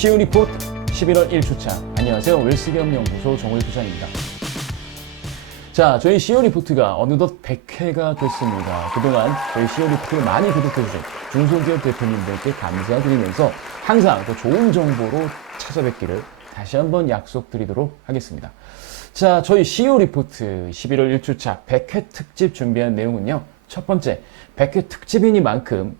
시우 리포트 11월 1주차. 안녕하세요. 웰스겸연구소 정우일 부장입니다. 자, 저희 시우 리포트가 어느덧 100회가 됐습니다. 그동안 저희 시우 리포트를 많이 구독해주신 중소기업 대표님들께 감사드리면서 항상 더 좋은 정보로 찾아뵙기를 다시 한번 약속드리도록 하겠습니다. 자, 저희 시우 리포트 11월 1주차 100회 특집 준비한 내용은요. 첫 번째, 100회 특집이니만큼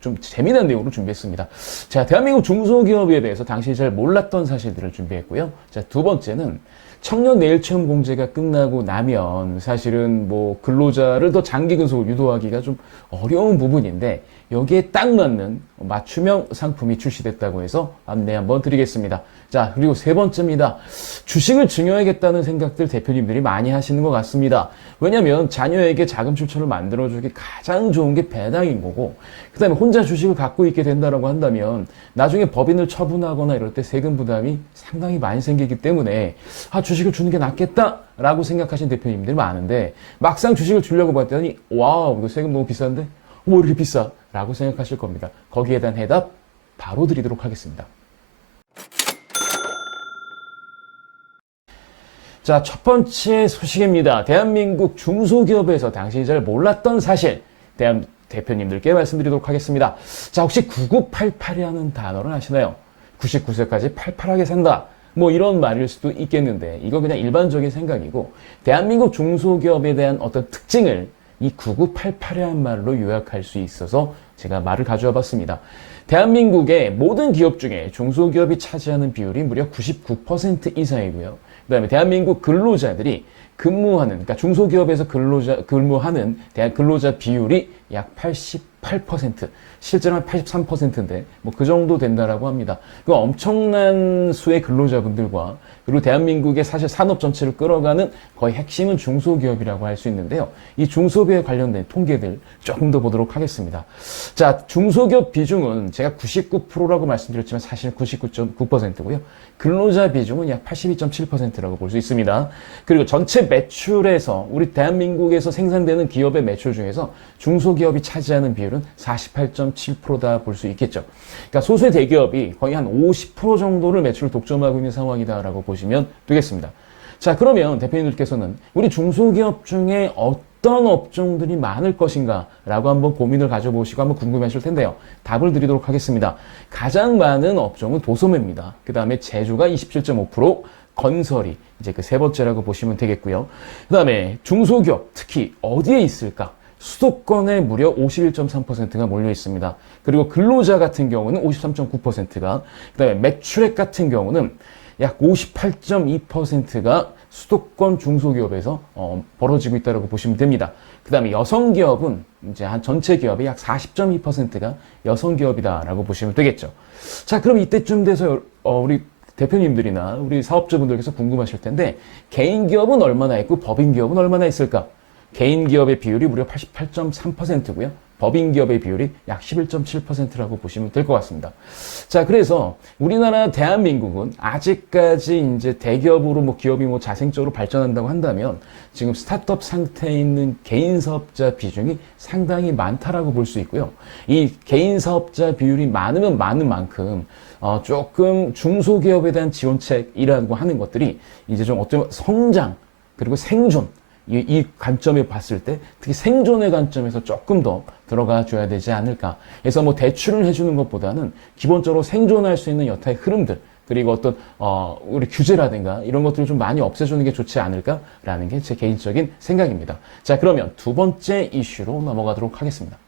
좀 재미난 내용으로 준비했습니다. 자, 대한민국 중소기업에 대해서 당시 잘 몰랐던 사실들을 준비했고요. 자, 두 번째는 청년 내일체험 공제가 끝나고 나면 사실은 뭐 근로자를 더 장기 근속을 유도하기가 좀 어려운 부분인데 여기에 딱 맞는 맞춤형 상품이 출시됐다고 해서 안내 한번 드리겠습니다. 자, 그리고 세 번째입니다. 주식을 증여하겠다는 생각들 대표님들이 많이 하시는 것 같습니다. 왜냐면 자녀에게 자금 출처를 만들어주기 가장 좋은 게 배당인 거고, 그 다음에 혼자 주식을 갖고 있게 된다라고 한다면 나중에 법인을 처분하거나 이럴 때 세금 부담이 상당히 많이 생기기 때문에 주식을 주는 게 낫겠다라고 생각하시는 대표님들이 많은데 막상 주식을 주려고 봤더니 와우, 이거 세금 너무 비싼데? 뭐 이렇게 비싸? 라고 생각하실 겁니다. 거기에 대한 해답 바로 드리도록 하겠습니다. 자, 첫 번째 소식입니다. 대한민국 중소기업에서 당신이 잘 몰랐던 사실, 대표님들께 말씀드리도록 하겠습니다. 자, 혹시 9988이라는 단어를 아시나요? 99세까지 팔팔하게 산다. 뭐 이런 말일 수도 있겠는데 이거 그냥 일반적인 생각이고, 대한민국 중소기업에 대한 어떤 특징을 이 9988이라는 말로 요약할 수 있어서 제가 말을 가져와 봤습니다. 대한민국의 모든 기업 중에 중소기업이 차지하는 비율이 무려 99% 이상이고요. 그 다음에 대한민국 근로자들이 근무하는, 그러니까 중소기업에서 근무하는 근로자 비율이 약 88%, 실제로 한 83%인데 뭐 그 정도 된다라고 합니다. 그 엄청난 수의 근로자분들과 그리고 대한민국의 사실 산업 전체를 끌어가는 거의 핵심은 중소기업이라고 할 수 있는데요. 이 중소기업에 관련된 통계들 조금 더 보도록 하겠습니다. 자, 중소기업 비중은 제가 99%라고 말씀드렸지만 사실 99.9%고요. 근로자 비중은 약 82.7%라고 볼 수 있습니다. 그리고 전체 매출에서 우리 대한민국에서 생산되는 기업의 매출 중에서 중소기업이 차지하는 비율은 48.7%다 볼 수 있겠죠. 그러니까 소수의 대기업이 거의 한 50% 정도를 매출을 독점하고 있는 상황이다라고 보시면 되겠습니다. 자, 그러면 대표님들께서는 우리 중소기업 중에 어떤 업종들이 많을 것인가 라고 한번 고민을 가져보시고 한번 궁금하실 텐데요. 답을 드리도록 하겠습니다. 가장 많은 업종은 도소매입니다. 그 다음에 제조가 27.5%, 건설이 이제 그 세 번째라고 보시면 되겠고요. 그 다음에 중소기업 특히 어디에 있을까? 수도권에 무려 51.3%가 몰려 있습니다. 그리고 근로자 같은 경우는 53.9%가, 그 다음에 매출액 같은 경우는 약 58.2%가 수도권 중소기업에서 벌어지고 있다고 보시면 됩니다. 그 다음에 여성기업은 이제 한 전체 기업의 약 40.2%가 여성기업이다라고 보시면 되겠죠. 자, 그럼 이때쯤 돼서 우리 대표님들이나 우리 사업자분들께서 궁금하실 텐데 개인기업은 얼마나 있고 법인기업은 얼마나 있을까? 개인기업의 비율이 무려 88.3%고요. 법인기업의 비율이 약 11.7%라고 보시면 될 것 같습니다. 자, 그래서 우리나라 대한민국은 아직까지 이제 대기업으로 기업이 자생적으로 발전한다고 한다면 지금 스타트업 상태에 있는 개인 사업자 비중이 상당히 많다라고 볼 수 있고요. 이 개인 사업자 비율이 많으면 많은 만큼 조금 중소기업에 대한 지원책이라고 하는 것들이 이제 좀 어쩌면 성장 그리고 생존 이 관점에 봤을 때 특히 생존의 관점에서 조금 더 들어가 줘야 되지 않을까. 그래서 대출을 해주는 것보다는 기본적으로 생존할 수 있는 여타의 흐름들 그리고 어떤 우리 규제라든가 이런 것들을 좀 많이 없애주는 게 좋지 않을까라는 게 제 개인적인 생각입니다. 자, 그러면 두 번째 이슈로 넘어가도록 하겠습니다.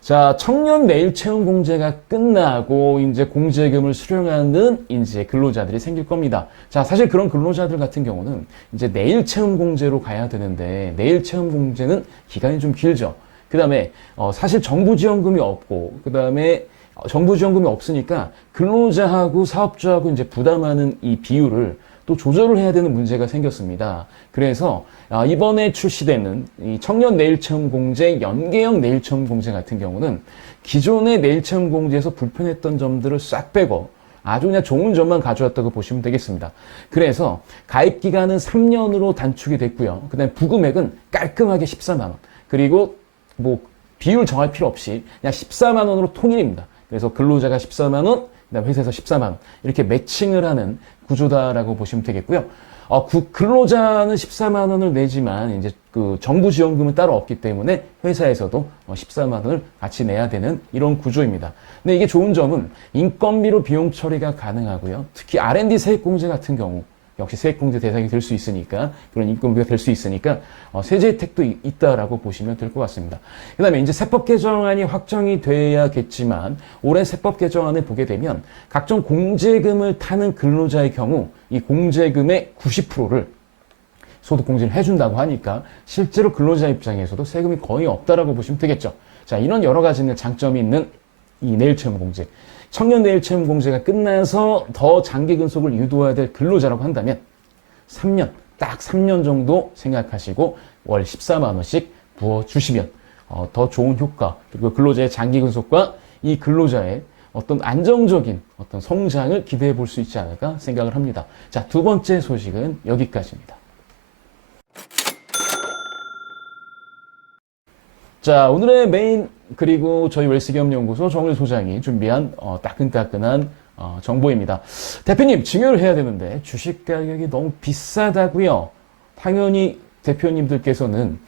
자, 청년 내일 채용 공제가 끝나고 이제 공제금을 수령하는 이제 근로자들이 생길 겁니다. 자, 사실 그런 근로자들 같은 경우는 이제 내일 채용 공제로 가야 되는데 내일 채용 공제는 기간이 좀 길죠. 그다음에 사실 정부 지원금이 없고 그다음에 정부 지원금이 없으니까 근로자하고 사업주하고 이제 부담하는 이 비율을 또 조절을 해야 되는 문제가 생겼습니다. 그래서 이번에 출시되는 이 청년 내일체험 공제 연계형 내일체험 공제 같은 경우는 기존의 내일체험 공제에서 불편했던 점들을 싹 빼고 아주 그냥 좋은 점만 가져왔다고 보시면 되겠습니다. 그래서 가입 기간은 3년으로 단축이 됐고요. 그다음에 부금액은 깔끔하게 14만 원. 그리고 비율 정할 필요 없이 그냥 14만 원으로 통일입니다. 그래서 근로자가 14만 원, 그다음 회사에서 14만 원 이렇게 매칭을 하는 구조다라고 보시면 되겠고요. 근로자는 14만 원을 내지만 이제 그 정부 지원금은 따로 없기 때문에 회사에서도 14만 원을 같이 내야 되는 이런 구조입니다. 근데 이게 좋은 점은 인건비로 비용 처리가 가능하고요. 특히 R&D 세액공제 같은 경우 역시 세액공제 대상이 될 수 있으니까 그런 인건비가 될 수 있으니까 세제 혜택도 있다라고 보시면 될 것 같습니다. 그 다음에 이제 세법 개정안이 확정이 돼야겠지만 올해 세법 개정안을 보게 되면 각종 공제금을 타는 근로자의 경우 이 공제금의 90%를 소득공제를 해준다고 하니까 실제로 근로자 입장에서도 세금이 거의 없다라고 보시면 되겠죠. 자, 이런 여러 가지 장점이 있는 이 내일채용공제. 청년 내일채용공제가 끝나서 더 장기 근속을 유도해야 될 근로자라고 한다면 3년, 딱 3년 정도 생각하시고 월 14만 원씩 부어주시면 더 좋은 효과, 그리고 근로자의 장기 근속과 이 근로자의 어떤 안정적인 어떤 성장을 기대해 볼 수 있지 않을까 생각을 합니다. 자, 두 번째 소식은 여기까지입니다. 자, 오늘의 메인 그리고 저희 웰스기업연구소 정일 소장이 준비한 따끈따끈한 정보입니다. 대표님, 증여를 해야 되는데 주식 가격이 너무 비싸다고요? 당연히 대표님들께서는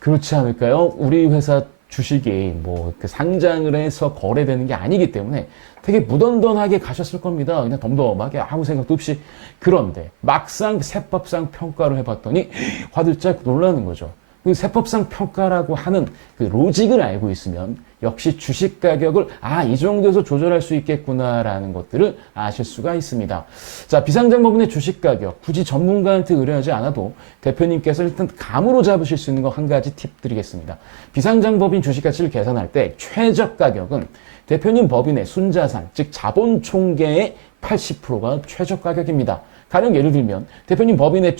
그렇지 않을까요? 우리 회사 주식이 뭐 상장을 해서 거래되는 게 아니기 때문에 되게 무던던하게 가셨을 겁니다. 그냥 덤덤하게 아무 생각도 없이. 그런데 막상 세법상 평가를 해봤더니 화들짝 놀라는 거죠. 그 세법상 평가라고 하는 그 로직을 알고 있으면 역시 주식 가격을 이 정도에서 조절할 수 있겠구나라는 것들을 아실 수가 있습니다. 자, 비상장법인의 주식 가격 굳이 전문가한테 의뢰하지 않아도 대표님께서 일단 감으로 잡으실 수 있는 거 한 가지 팁 드리겠습니다. 비상장법인 주식 가치를 계산할 때 최저 가격은 대표님 법인의 순자산, 즉 자본 총계의 80%가 최저 가격입니다. 가령 예를 들면 대표님 법인의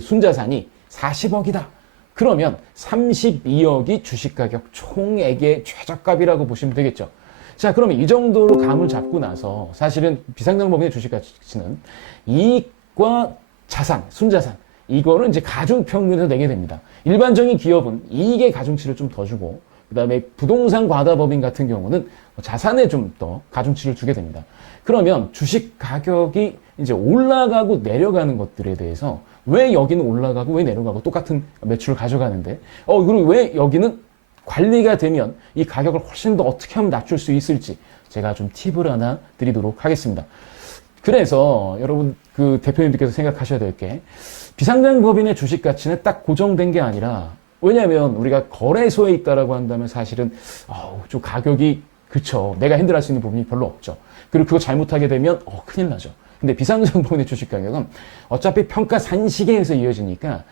순자산이 40억이다. 그러면 32억이 주식가격 총액의 최저값이라고 보시면 되겠죠. 자, 그러면 이 정도로 감을 잡고 나서 사실은 비상장법인의 주식가치는 이익과 자산, 순자산 이거를 이제 가중평균에서 내게 됩니다. 일반적인 기업은 이익의 가중치를 좀 더 주고 그 다음에 부동산 과다법인 같은 경우는 자산에 좀 더 가중치를 주게 됩니다. 그러면 주식 가격이 이제 올라가고 내려가는 것들에 대해서 왜 여기는 올라가고 왜 내려가고 똑같은 매출을 가져가는데 그리고 왜 여기는 관리가 되면 이 가격을 훨씬 더 어떻게 하면 낮출 수 있을지 제가 좀 팁을 하나 드리도록 하겠습니다. 그래서 여러분 그 대표님들께서 생각하셔야 될 게 비상장법인의 주식 가치는 딱 고정된 게 아니라 왜냐하면 우리가 거래소에 있다라고 한다면 사실은 좀 가격이 그쵸 내가 핸들할 수 있는 부분이 별로 없죠. 그리고 그거 잘못하게 되면 큰일 나죠. 근데 비상장법인의 주식 가격은 어차피 평가 산시계에서 이어지니까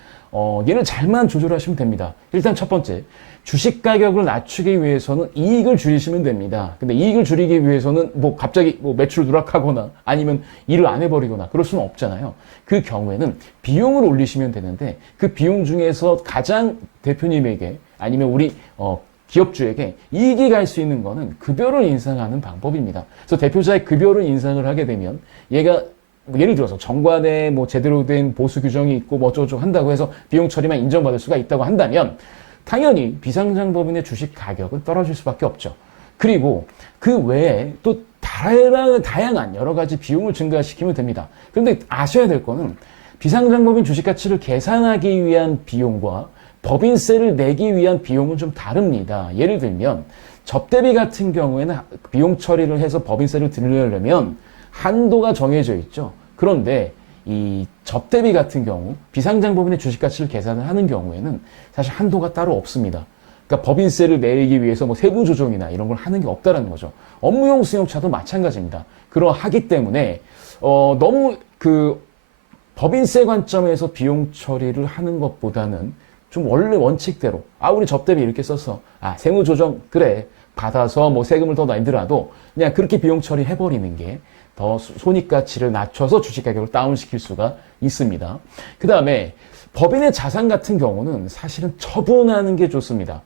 얘를 잘만 조절하시면 됩니다. 일단 첫 번째, 주식 가격을 낮추기 위해서는 이익을 줄이시면 됩니다. 근데 이익을 줄이기 위해서는 뭐 갑자기 뭐 매출을 누락하거나 아니면 일을 안 해버리거나 그럴 수는 없잖아요. 그 경우에는 비용을 올리시면 되는데 그 비용 중에서 가장 대표님에게 아니면 우리 기업주에게 이익이 갈 수 있는 거는 급여를 인상하는 방법입니다. 그래서 대표자의 급여를 인상을 하게 되면 얘가 예를 들어서 정관에 뭐 제대로 된 보수 규정이 있고 뭐 어쩌고저쩌고 한다고 해서 비용 처리만 인정받을 수가 있다고 한다면 당연히 비상장법인의 주식 가격은 떨어질 수밖에 없죠. 그리고 그 외에 또 다양한 여러 가지 비용을 증가시키면 됩니다. 그런데 아셔야 될 거는 비상장법인 주식 가치를 계산하기 위한 비용과 법인세를 내기 위한 비용은 좀 다릅니다. 예를 들면 접대비 같은 경우에는 비용 처리를 해서 법인세를 들려면 한도가 정해져 있죠. 그런데 이 접대비 같은 경우 비상장법인의 주식가치를 계산을 하는 경우에는 사실 한도가 따로 없습니다. 그러니까 법인세를 내기 위해서 뭐 세부 조정이나 이런 걸 하는 게 없다라는 거죠. 업무용 승용차도 마찬가지입니다. 그러하기 때문에 너무 그 법인세 관점에서 비용 처리를 하는 것보다는 좀 원래 원칙대로 우리 접대비 이렇게 써서 세무 조정 그래 받아서 뭐 세금을 더 내더라도 그냥 그렇게 비용 처리해버리는 게 더 손익가치를 낮춰서 주식가격을 다운시킬 수가 있습니다. 그 다음에 법인의 자산 같은 경우는 사실은 처분하는 게 좋습니다.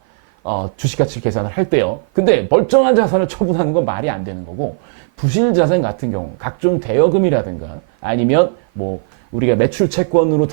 주식가치를 계산을 할 때요. 근데 멀쩡한 자산을 처분하는 건 말이 안 되는 거고 부실 자산 같은 경우 각종 대여금이라든가 아니면 뭐 우리가 매출 채권으로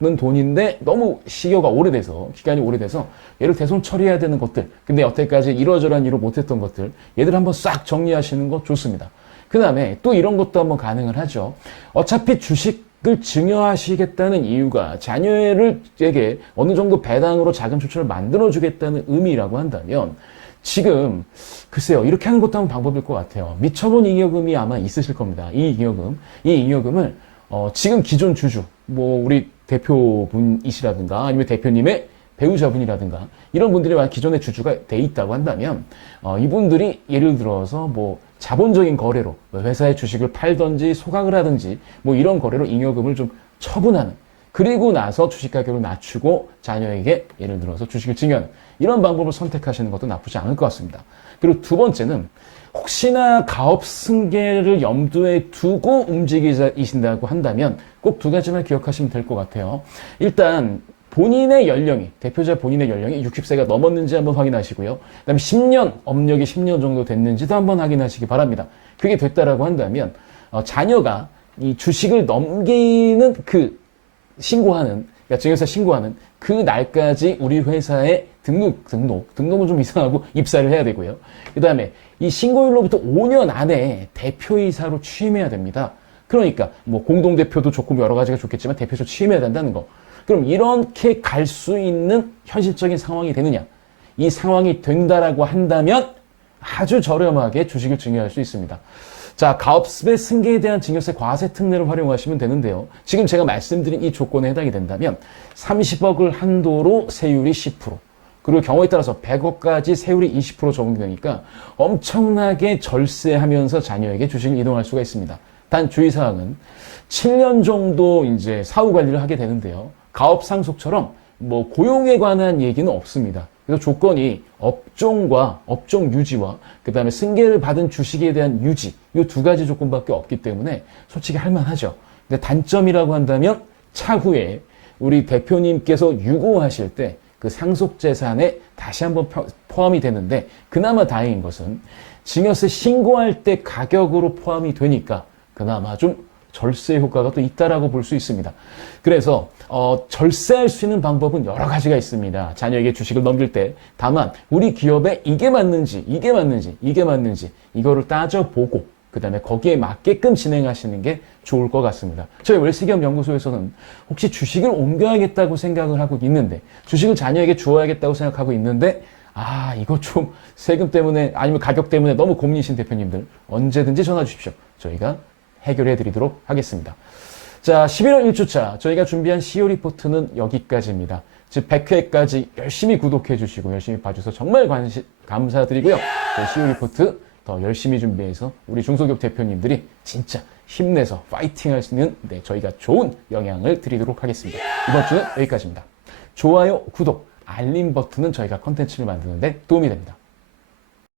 돈인데 너무 시효가 오래돼서, 기간이 오래돼서 얘를 대손 처리해야 되는 것들, 근데 여태까지 이러저러한 이유로 못했던 것들, 얘들 한번 싹 정리하시는 거 좋습니다. 그 다음에 또 이런 것도 한번 가능을 하죠. 어차피 주식을 증여하시겠다는 이유가 자녀에게 어느 정도 배당으로 자금 조치를 만들어주겠다는 의미라고 한다면, 지금 글쎄요, 이렇게 하는 것도 한번 방법일 것 같아요. 미처분 잉여금이 아마 있으실 겁니다. 이 잉여금을 지금 기존 주주, 뭐 우리 대표분이시라든가 아니면 대표님의 배우자분이라든가 이런 분들이 만약 기존의 주주가 돼 있다고 한다면 이분들이 예를 들어서 뭐 자본적인 거래로 회사의 주식을 팔든지 소각을 하든지 뭐 이런 거래로 잉여금을 좀 처분하는, 그리고 나서 주식 가격을 낮추고 자녀에게 예를 들어서 주식을 증여하는 이런 방법을 선택하시는 것도 나쁘지 않을 것 같습니다. 그리고 두 번째는 혹시나 가업 승계를 염두에 두고 움직이신다고 한다면 꼭 두 가지만 기억하시면 될 것 같아요. 일단 본인의 연령이, 대표자 본인의 연령이 60세가 넘었는지 한번 확인하시고요. 그다음에 10년, 업력이 10년 정도 됐는지도 한번 확인하시기 바랍니다. 그게 됐다라고 한다면 자녀가 이 주식을 넘기는 신고하는, 그러니까 증여세 신고하는 그 날까지 우리 회사에 등록은 좀 이상하고 입사를 해야 되고요. 그 다음에 이 신고일로부터 5년 안에 대표이사로 취임해야 됩니다. 그러니까 뭐 공동대표도 좋고 여러 가지가 좋겠지만 대표이사 취임해야 된다는 거. 그럼 이렇게 갈 수 있는 현실적인 상황이 되느냐? 이 상황이 된다라고 한다면 아주 저렴하게 주식을 증여할 수 있습니다. 자, 가업의 승계에 대한 증여세 과세 특례를 활용하시면 되는데요. 지금 제가 말씀드린 이 조건에 해당이 된다면 30억을 한도로 세율이 10%, 그리고 경우에 따라서 100억까지 세율이 20% 적용되니까 엄청나게 절세하면서 자녀에게 주식을 이동할 수가 있습니다. 단 주의사항은 7년 정도 이제 사후 관리를 하게 되는데요. 가업 상속처럼 뭐 고용에 관한 얘기는 없습니다. 그래서 조건이 업종과 업종 유지와 그 다음에 승계를 받은 주식에 대한 유지, 이 두 가지 조건밖에 없기 때문에 솔직히 할만하죠. 근데 단점이라고 한다면 차후에 우리 대표님께서 유고하실 때 그 상속재산에 다시 한번 포함이 되는데, 그나마 다행인 것은 증여세 신고할 때 가격으로 포함이 되니까 그나마 좀 절세 효과가 또 있다라고 볼 수 있습니다. 그래서 절세할 수 있는 방법은 여러 가지가 있습니다. 자녀에게 주식을 넘길 때. 다만 우리 기업에 이게 맞는지 이거를 따져보고 그 다음에 거기에 맞게끔 진행하시는 게 좋을 것 같습니다. 저희 웰스기업 연구소에서는 혹시 주식을 옮겨야겠다고 생각을 하고 있는데, 주식을 자녀에게 주어야겠다고 생각하고 있는데, 이거 좀 세금 때문에 아니면 가격 때문에 너무 고민이신 대표님들 언제든지 전화 주십시오. 저희가 해결해 드리도록 하겠습니다. 자, 11월 1주차 저희가 준비한 CEO 리포트는 여기까지입니다. 즉 100회까지 열심히 구독해 주시고 열심히 봐주셔서 정말 감사드리고요. 저희 CEO 리포트 더 열심히 준비해서 우리 중소기업 대표님들이 진짜 힘내서 파이팅 할 수 있는 저희가 좋은 영향을 드리도록 하겠습니다. 이번 주는 여기까지입니다. 좋아요, 구독, 알림 버튼은 저희가 컨텐츠를 만드는데 도움이 됩니다.